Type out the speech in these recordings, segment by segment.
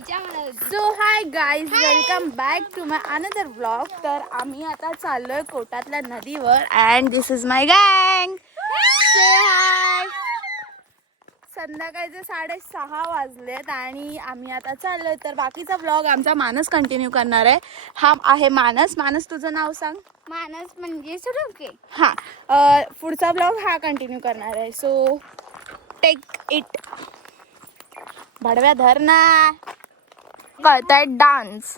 So hi guys, welcome back to my another blog. तर आम्ही आता चाललोय कोटातल्या नदीवर अँड दिस इज माय गँग. से हाय. संध्याकाळचे 6:30 वाजलेत आणि आम्ही आता चाललोय. तर बाकीचा ब्लॉग आमचा मानस कंटिन्यू करणार आहे. हा आहे मानस. मानस, तुझं नाव सांग. मानस म्हणजे सुरुके. हां, पुढचा ब्लॉग हा कंटिन्यू करणार आहे. So take it. भडव्या धर ना. करतायत डान्स.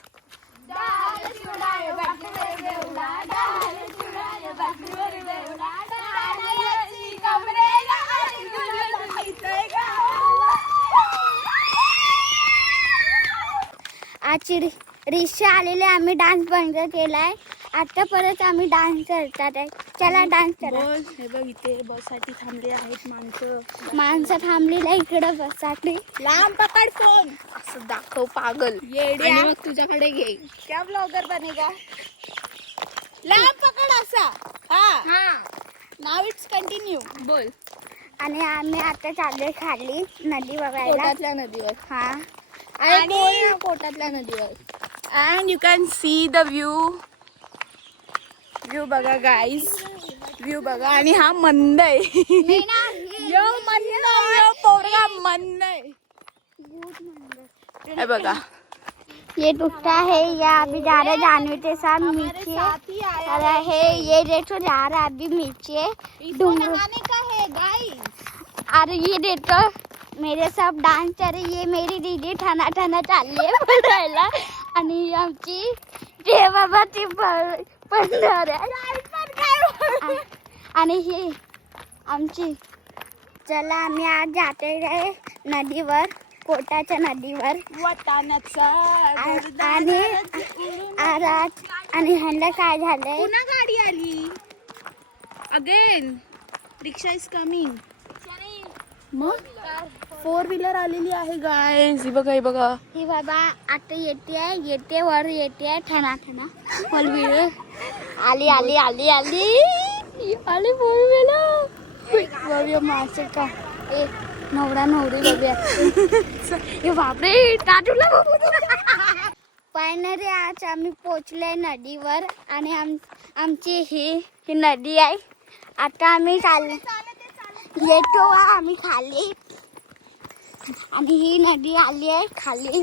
आज रिक्षा आलेले, आम्ही डान्स बंद केलाय. आता परत आम्ही डान्स करतात आहे. चला डान्स करा. बोल. हे बघ, इथे बससाठी थांबले आहेत माणसं थांबलेला इकडं बससाठी. लांब पकड फोन. असं दाखव पागल येड्या. आणि मग तुझ्याकडे घे. क्या ब्लॉगर बनेगा. लांब पकड असा. हा, नाव इट्स कंटिन्यू. बोल. आणि आम्ही आता चाललोय खाली नदी बघायला. कोटातल्या नदीवर. हा, आणि कोटातल्या नदीवर. And you can see the view. View बघा गाईज, व्ह्यू बघा. आणि हा मंद आहे. यो मंद, यो पोरगा मंद आहे. हे बघा, ये टूटा है. या अभी जा रहे जानवी के साथ नीचे. अरे है ये देखो जा रहा अभी नीचे डूंगर. अरे ये देखो मेरे सब डान्स कर रही है. मेरी दीदी ठना ठना चालली आहे पडायला. आणि आमची देवाबाची पडणार आहे. आणि ही आमची. चला आम्ही आज जाते आहे नदीवर, कोटाच्या नदीवर. आणि ह्यांना काय झालंय. पुन्हा गाडी आली. Again rickshaw is coming. मग 4 व्हीलर आलेली आहे गाईज. ही बघा, ही बघा. ही बाबा आता येते वर येते ठणा ठणा. आली आली आली आली आली बोलूया मासे का. ए नवरा नवरी बघूया. हे बापरे टाटूला. फायनली आज आम्ही पोचलोय नदीवर. आणि आमची ही नदी आहे. आता आम्ही येतो आम्ही खाली. आणि ही नदी आली आहे खाली.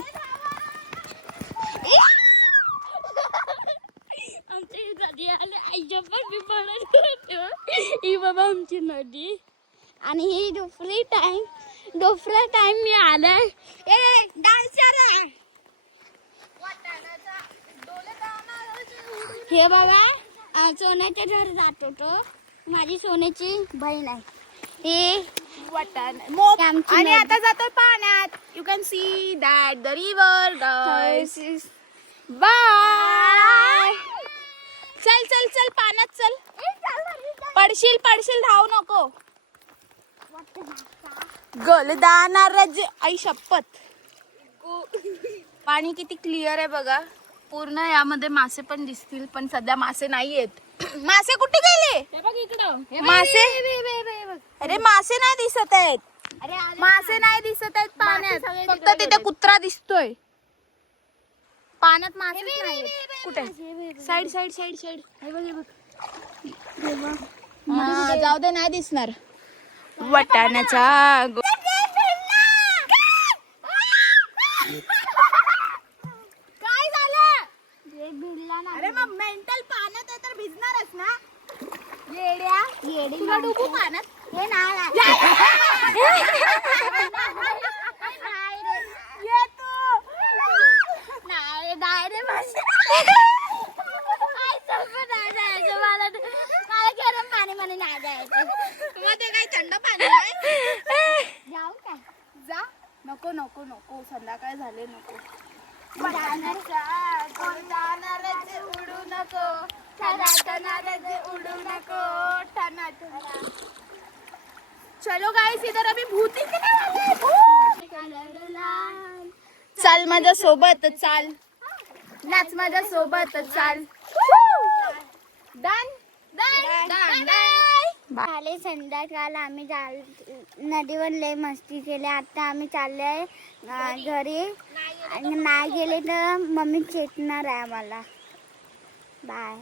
आमची नदी आली. आईच्या पण मी पडत. ही बाबा आमची नदी. आणि ही दुसरा टाइम मी आलाय. ए डान्सर. हे बघा सोन्याच्या घर जात होतो. माझी सोन्याची बहीण आहे. हे वटाण. आणि आता जातोय पाण्यात. You can see that the river guys. Bye. चल चल चल पाण्यात चल. पडशील पडशील, धावू नको. गलदाना रज. आई शपथ. पाणी किती क्लिअर आहे बघा. पूर्ण यामध्ये मासे पण दिसतील, पण सध्या मासे नाहीयेत. मासे कुठे गेले. मासे. अरे मासे नाही दिसत आहेत. मासे नाही दिसत आहेत पाण्यात. फक्त तिथे कुत्रा दिसतोय. पाण्यात मासे नाही. कुठे. Side side side side. जाऊ दे, नाही दिसणार. वटाण्याचा काय झालं. अरे मग मेंटल पाण्यात आहे तर भिजणारच ना. येड्या तुला डुबू पाण्यात. हे नाही ये तू. नाही रे मला गरम पाणी मध्ये नाही जायचं. मध्ये काही थंड पाणी आहे. जाऊ काय. जा. नको नको नको, संध्याकाळ झाले. नको. उडू नको. उडू नको. चलो गाइस, इधर अभी भूत. चाल माझ्या सोबत चाल. नाच माझ्या सोबत चाल. Done done done. आले संध्याकाळ आम्ही नदीवर लय मस्ती केली. आता आम्ही चाललोय घरी. आणि नाही गेले तर मम्मी चेतणार आहे आम्हाला. बाय.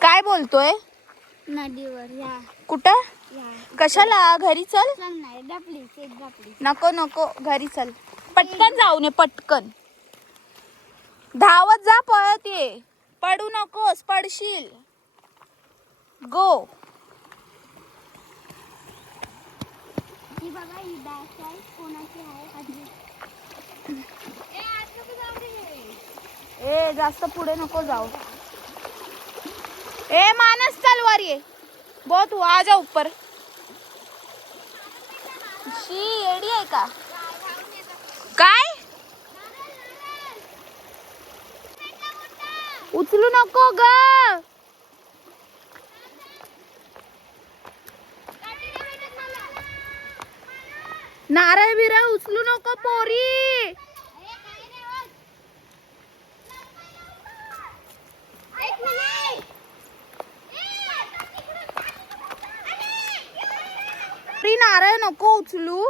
काय बोलतोय? नदीवर या कुठं? या. कशाला? घरी चल. चल नाही प्लीज एकदा प्लीज. नको नको, घरी चल. पटकन जाऊ नये, पटकन धावत जा, पळत ये. पडू नकोस, पडशील. गो. ही बघा ही बॅग आहे. कोणाची आहे आधी? ए जास्त पुढे नको जाऊ. ए मानस चल वर ये. बहुत हुआ, आ जा ऊपर. शी एडी आहे का काय? उचलू नको ग. नारळ बिरळ उचलू नको पोरी. नारळ नको उचलू.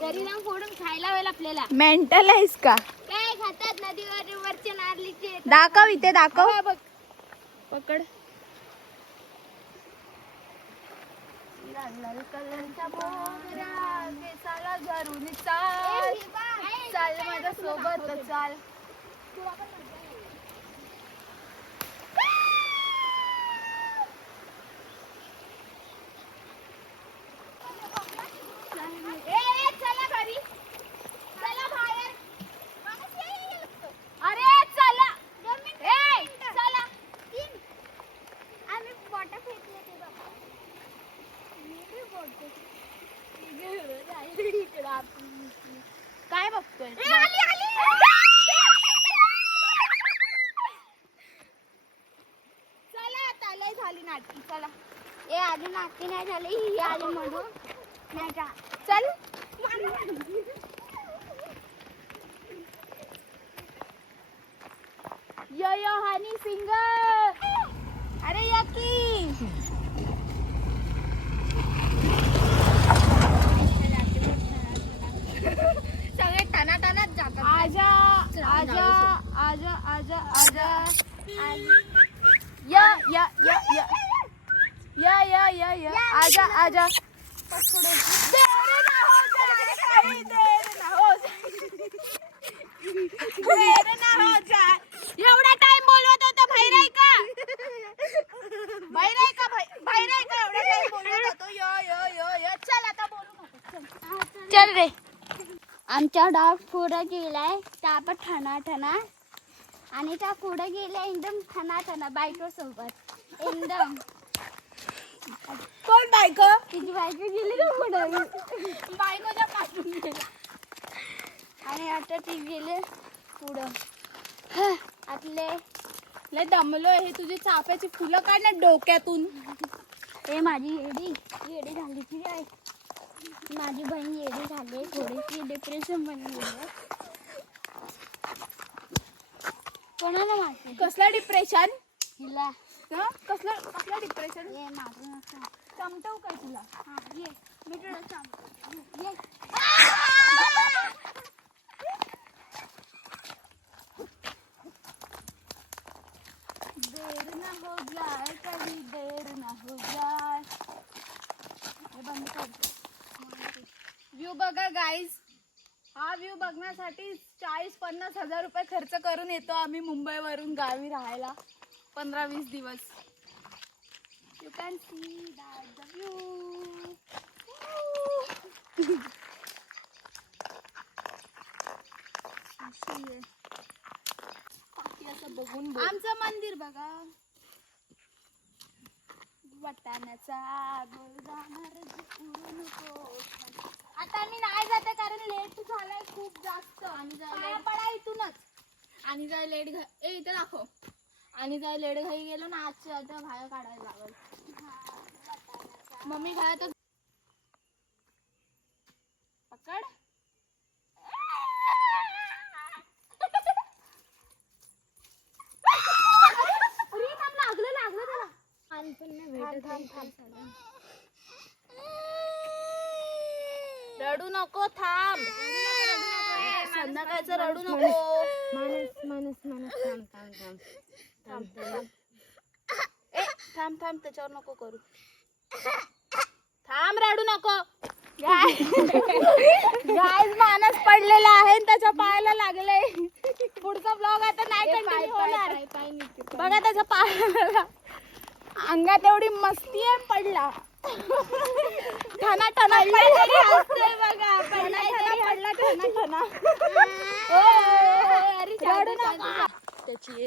घरी ना फोडून खायला वेळ आपल्याला. मेंटल आहेस का? काय खातात नदीवर वरचे नारळीचे? दाखव इथे, दाखव. बघ पकड. लाल कलरचा मोगरा केसाला धरून चाल. चाल माझ्या सोबत चाल. चला घरी. चला बाहेर. अरे चला. चला. आम्ही बोटा फेकले ते बाबा. काय बघतोय? चला आता लय झाली नाटकी. चला. ए आधी नाटकी नाही झाली. ही आली म्हणून नाही का. चल. यो यो हनी सिंगर. अरे यकी. सगळे टना टनात जातात. आजा आजा आजा आजा आजा. या या या या या या या या. आजा आजा. देर ना हो जाए, काही देर ना हो जाए. देर ना हो जाए. एवढा टाइम बोलवत होता. बाहेर आहे का? बाहेर आहे का? बाहेर आहे का? एवढा टाइम बोलवत होतो. यो यो यो यो. चल आता बोलू नको. चल रे. आमच्या डॉग पुढे गेलाय. त्या पण ठणा ठणा. आणि त्या पुढे गेल्या एकदम ठणा ठणा बायको सोबत एकदम. कोण बायको? तिची बायको गेली ना पुढे. बायकोच्या पासून गेला. आणि आता ती गेले पुढं. आतले लय दमलोय. हे तुझी चाफ्याची फुलं काढ ना डोक्यातून. हे माझी येडी झाली ती आहे. माझी बहीण येडी झाली. थोडीशी डिप्रेशन मध्ये गेली. कोणाला माहिती? कसलं डिप्रेशन? हिला. कसलं डिप्रेशन? ये माझं नसतं. चमटव काय तुला? हा ये मी तुला सांगतो. ये. देर ना हो जाए, कभी देर ना हो जाए. हे बंद कर. व्ह्यू बघा गाईज. हा व्ह्यू बघण्यासाठी 40-50 हजार रुपये खर्च करून येतो आम्ही मुंबईवरून गावी राहायला 15-20 दिवस. You can see that the view. असं बघून आमचं मंदिर बघा. वाटाण्याचा आता आम्ही नाही जाते कारण लेट झालाय खूप जास्त. आणि पडा इथूनच आणि जाय लेट. इथे दाखव. आणि जर लेड घाई गेलो ना आजच्या आता बाहेर काढायला लागल. मम्मी घालत पकड. रडू नको, थांब. संध्याकाळचं रडू नको. थांब थांब, त्याच्यावर नको करू. थांब, रडू नको. गाइस मानस पडलेला आहे आणि त्याच्या पायाला लागले. पुढचा ब्लॉग आता नाही कंटिन्यू होणार. बघा त्याच्या पायाला अंगात एवढी मस्ती आहे, पडला. ठना ठना बघा, पडला ठना ठना. रडू नका. त्याची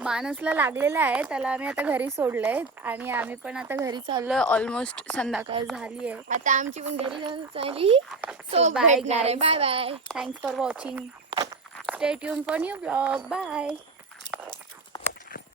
मानसला लागलेला आहे, त्याला आम्ही आता घरी सोडलंय आणि आम्ही पण आता घरी चाललोय. ऑलमोस्ट संध्याकाळ झाली आहे. आता आमची पण घरी जाऊन चालली. So bye guys, bye bye. Thanks for watching. Stay tune for new blog. Bye.